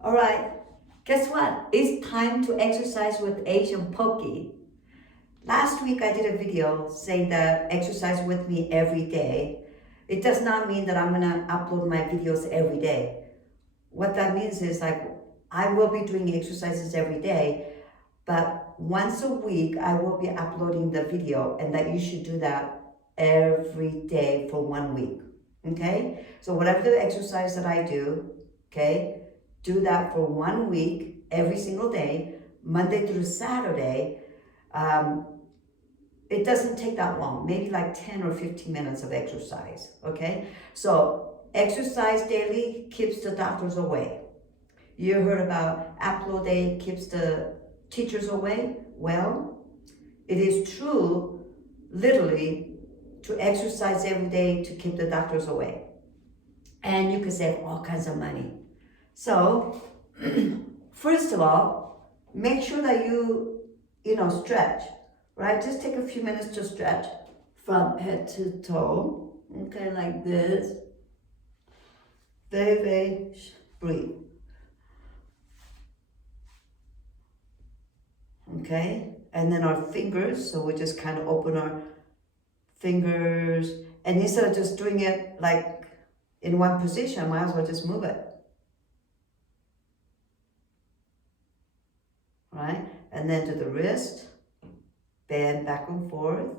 All right, guess what? It's time to exercise with Asian Pokey. Last week I did a video saying that exercise with me every day. It does not mean that I'm gonna upload my videos every day. What that means is like I will be doing exercises every day, but once a week I will be uploading the video, and that you should do that every day for 1 week. Okay? So whatever the exercise that I do, okay, do that for 1 week every single day, Monday through Saturday. Um, it doesn't take that long, maybe like 10 or 15 minutes of exercise. Okay? So exercise daily keeps the doctors away. You heard about Apple Day keeps the teachers away? Well, it is true, literally, to exercise every day to keep the doctors away. And you can save all kinds of money. So, first of all, make sure that you stretch, right? Just take a few minutes to stretch from head to toe. Okay, like this. Very breathe. Okay, and then our fingers, so we just kind of open our fingers, and instead of just doing it like in one position, I might as well just move it, right? And then to the wrist, bend back and forth,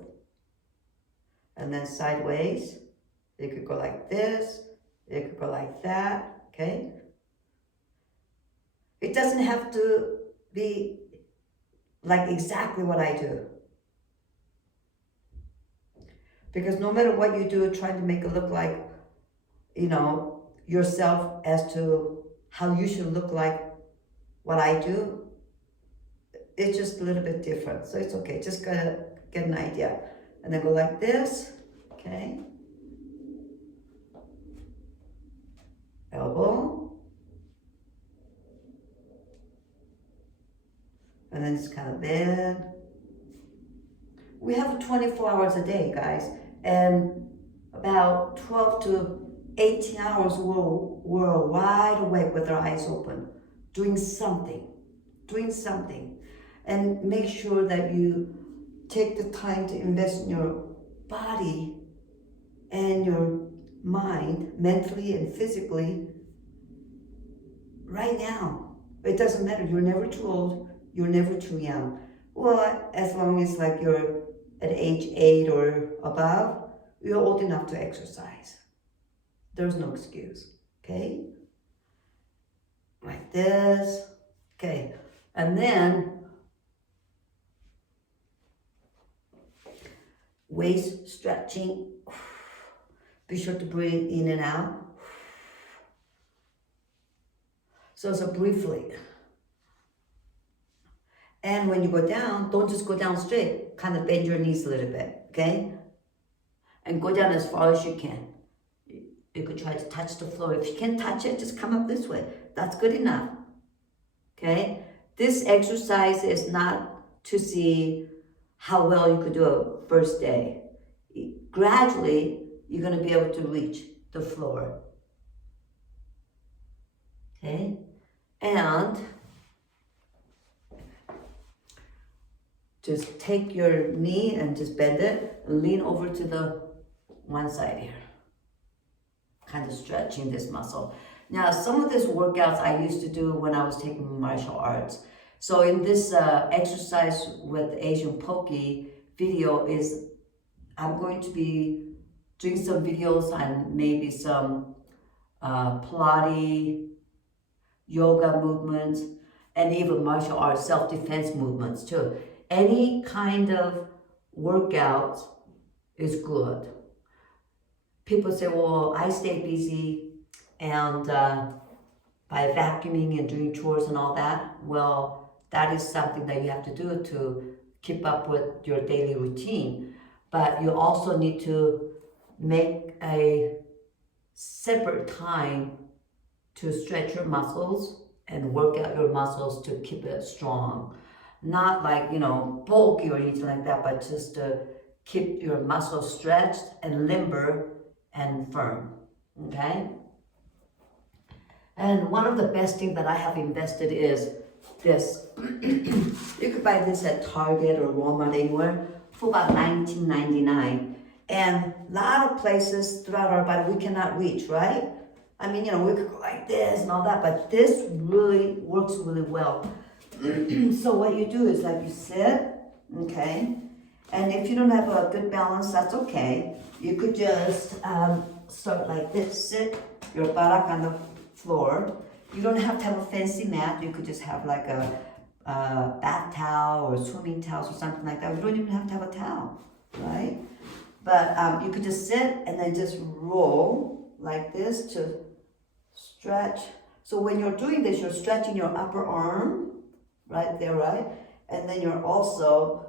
and then sideways. You could go like this, you could go like that, okay? It doesn't have to be like exactly what I do. Because no matter what you do, trying to make it look like, yourself as to how you should look like what I do, it's just a little bit different. So it's okay, just gotta get an idea. And then go like this, okay? Elbow. And then just kind of bend. We have 24 hours a day, guys. And about 12 to 18 hours we're wide awake with our eyes open, doing something. And make sure that you take the time to invest in your body and your mind, mentally and physically, right now. It doesn't matter, you're never too old, you're never too young. Well, as long as like you're at age 8 or above, you're old enough to exercise. There's no excuse, okay? Like this, okay. And then, waist stretching. Be sure to breathe in and out. So briefly. And when you go down, don't just go down straight. Kind of bend your knees a little bit, okay? And go down as far as you can. You could try to touch the floor. If you can't touch it, just come up this way. That's good enough, okay? This exercise is not to see how well you could do it first day. Gradually, you're going to be able to reach the floor, okay? And just take your knee and just bend it and lean over to the one side here. Kind of stretching this muscle. Now, some of these workouts I used to do when I was taking martial arts. So in this exercise with Asian Pokey video I'm going to be doing some videos on maybe some Pilates, yoga movements, and even martial arts self-defense movements too. Any kind of workout is good. People say, well, I stay busy and by vacuuming and doing chores and all that. Well, that is something that you have to do to keep up with your daily routine. But you also need to make a separate time to stretch your muscles and work out your muscles to keep it strong. Not like, bulky or anything like that, but just to keep your muscles stretched and limber and firm, okay? And one of the best things that I have invested is this. You could buy this at Target or Walmart anywhere for about $19.99. And a lot of places throughout our body we cannot reach, right? I mean, we could go like this and all that, but this really works really well. So what you do is like you sit, okay? And if you don't have a good balance, that's okay. You could just start like this, sit your buttock on the floor. You don't have to have a fancy mat. You could just have like a bath towel or swimming towels or something like that. You don't even have to have a towel, right? But you could just sit and then just roll like this to stretch. So when you're doing this, you're stretching your upper arm, right there, right? And then you're also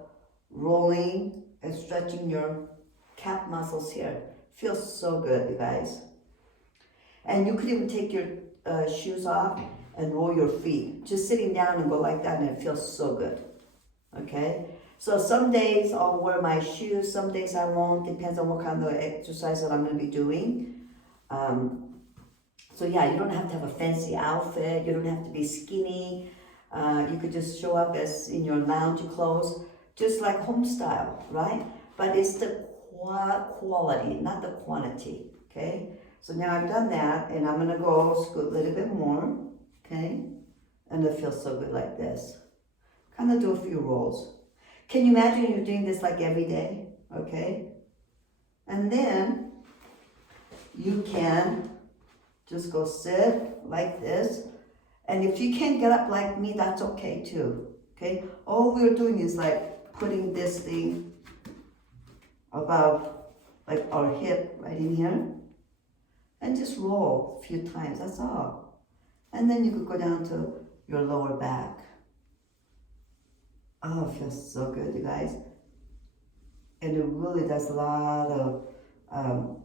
rolling and stretching your calf muscles here. Feels so good, you guys. And you could even take your shoes off and roll your feet. Just sitting down and go like that, and it feels so good. Okay? So some days I'll wear my shoes, some days I won't. Depends on what kind of exercise that I'm going to be doing. So yeah, you don't have to have a fancy outfit. You don't have to be skinny. You could just show up as in your lounge clothes, just like home style, right? But it's the quality, not the quantity, okay? So now I've done that, and I'm gonna go scoot a little bit more, okay? And it feels so good like this. Kind of do a few rolls. Can you imagine you're doing this like every day, okay? And then you can just go sit like this. And if you can't get up like me, that's okay too, okay? All we're doing is like putting this thing above like our hip right in here. And just roll a few times, that's all. And then you could go down to your lower back. Oh, it feels so good, you guys. And it really does a lot of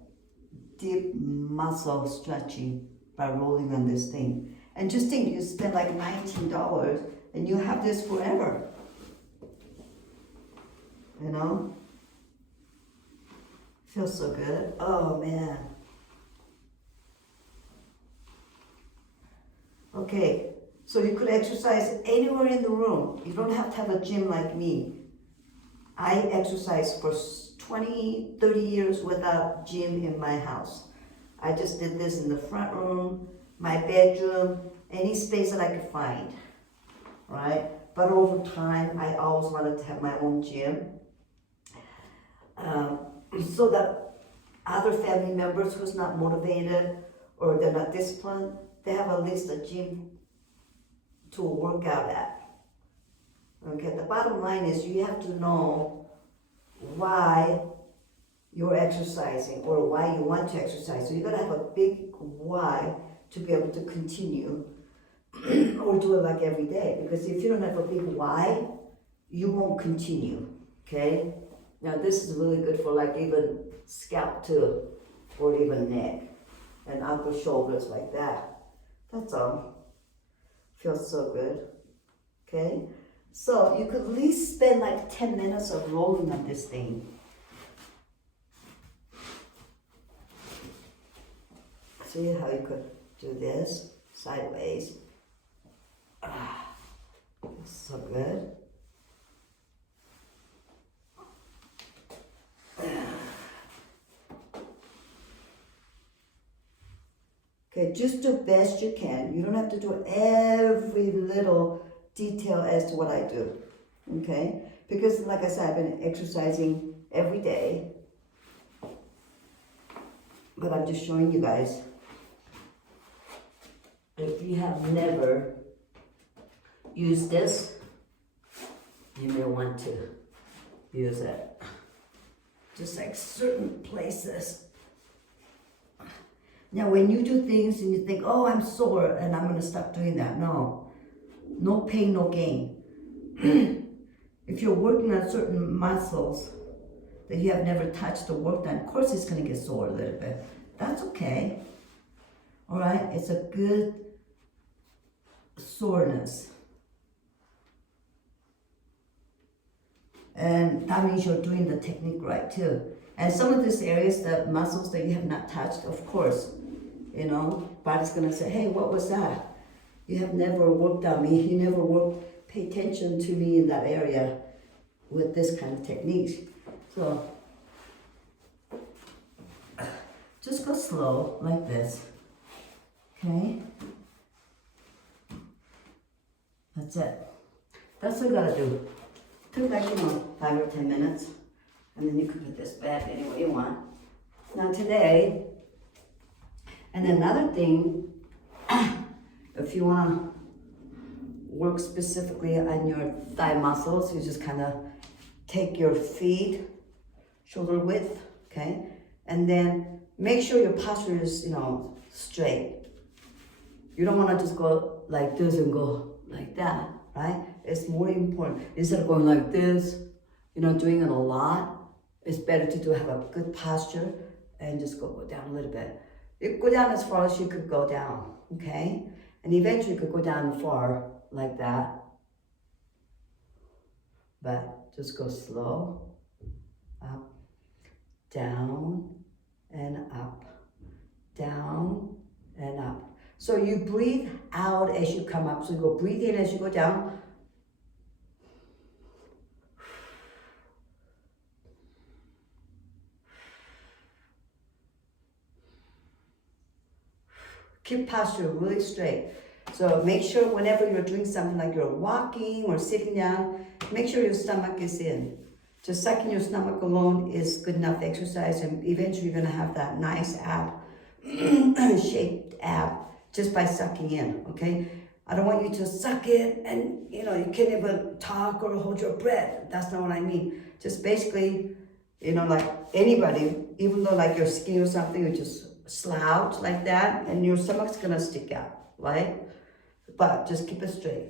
deep muscle stretching by rolling on this thing. And just think, you spend like $19 and you have this forever. You know? Feels so good. Oh man. Okay, so you could exercise anywhere in the room. You don't have to have a gym like me. I exercised for 20, 30 years without gym in my house. I just did this in the front room, my bedroom, any space that I could find, right? But over time, I always wanted to have my own gym. So that other family members who's not motivated or they're not disciplined, they have at least a gym to work out at. Okay, the bottom line is you have to know why you're exercising or why you want to exercise. So you gotta have a big why to be able to continue or do it like every day. Because if you don't have a big why, you won't continue, okay? Now this is really good for like even scalp too, or even neck and upper shoulders like that. That's all. Feels so good. Okay? So you could at least spend like 10 minutes of rolling on this thing. See how you could do this sideways. So good. Okay, just do best you can. You don't have to do every little detail as to what I do, okay? Because like I said, I've been exercising every day, but I'm just showing you guys. If you have never used this, you may want to use it. Just like certain places. Now, when you do things and you think, oh, I'm sore and I'm going to stop doing that. No. No pain, no gain. If you're working on certain muscles that you have never touched or worked on, of course it's going to get sore a little bit. That's okay. All right? It's a good soreness. And that means you're doing the technique right too. And some of these areas, the muscles that you have not touched, of course, you know, body's gonna say, hey, what was that? You have never worked on me. You never pay attention to me in that area with this kind of techniques. So just go slow like this, okay? That's it. That's what you gotta do. Took like, 5 or 10 minutes, and then you can put this back any way you want. Now today, and another thing, if you wanna work specifically on your thigh muscles, you just kind of take your feet shoulder width, okay? And then make sure your posture is, straight. You don't want to just go like this and go like that, right? It's more important. Instead of going like this, doing it a lot, it's better to have a good posture and just go down a little bit. You go down as far as you could go down, okay? And eventually you could go down far like that. But just go slow, up, down, and up, down, and up. So you breathe out as you come up. So you go breathe in as you go down. Keep posture really straight. So make sure whenever you're doing something like you're walking or sitting down, make sure your stomach is in. Just sucking your stomach alone is good enough exercise, and eventually you're gonna have that nice ab, shaped ab, just by sucking in, okay? I don't want you to suck it and you can't even talk or hold your breath. That's not what I mean. Just basically, like anybody, even though like you're skinny or something, you just slouch like that and your stomach's gonna stick out, right? But just keep it straight.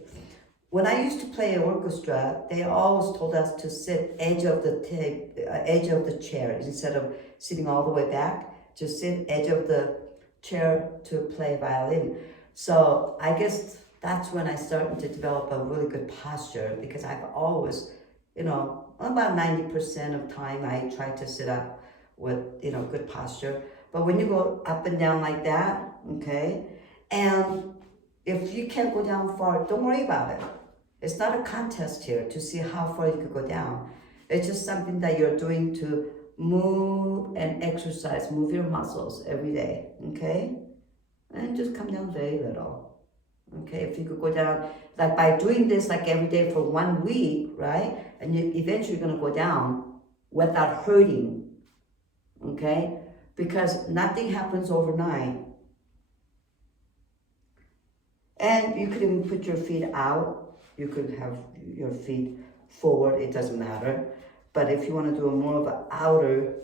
When I used to play orchestra, they always told us to sit edge of the chair instead of sitting all the way back. Just sit edge of the chair to play violin. So I guess that's when I started to develop a really good posture, because I've always, about 90% of time I try to sit up with, good posture. But when you go up and down like that, okay, and if you can't go down far, don't worry about it. It's not a contest here to see how far you could go down. It's just something that you're doing to move and exercise, move your muscles every day, okay? And just come down very little, okay? If you could go down, like by doing this like every day for 1 week, right? And you eventually gonna go down without hurting, okay? Because nothing happens overnight. And you could even put your feet out. You could have your feet forward, it doesn't matter. But if you want to do more of an outer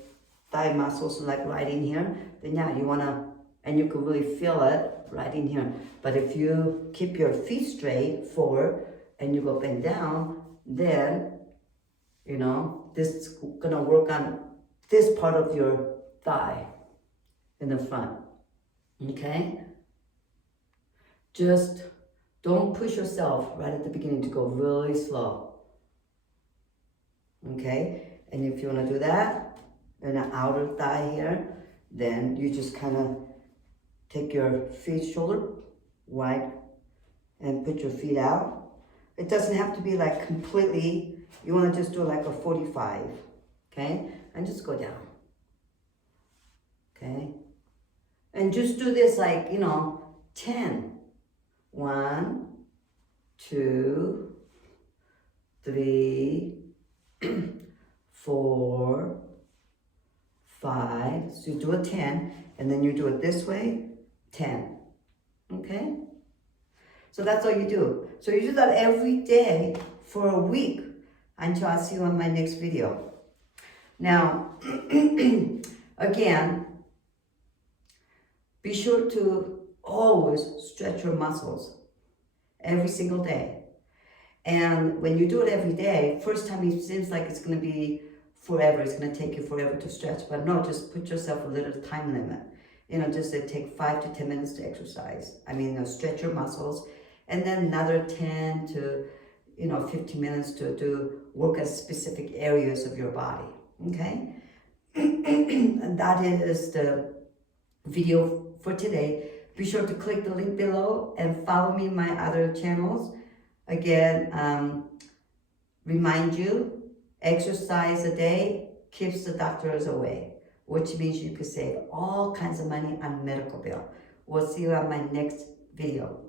thigh muscles, like right in here, then yeah, you want to, and you can really feel it right in here. But if you keep your feet straight forward and you go bend down, then, this is going to work on this part of your thigh in the front, okay? Just don't push yourself right at the beginning, to go really slow, okay? And if you want to do that, in the outer thigh here, then you just kind of take your feet shoulder wide and put your feet out. It doesn't have to be like completely, you want to just do like a 45, okay? And just go down, okay? And just do this like, 10. 1, 2, 3, 4, 5. So you do a 10, and then you do it this way, 10. Okay? So that's all you do. So you do that every day for a week until I see you on my next video. Now, again, be sure to always stretch your muscles every single day. And when you do it every day, first time it seems like it's going to be forever. It's going to take you forever to stretch. But no, just put yourself a little time limit. Just take 5 to 10 minutes to exercise. Stretch your muscles. And then another 10 to 15 minutes to work at specific areas of your body. Okay? And that is the video for today. Be sure to click the link below and follow me in my other channels. Again, remind you, exercise a day keeps the doctors away, which means you could save all kinds of money on medical bill. We'll see you on my next video.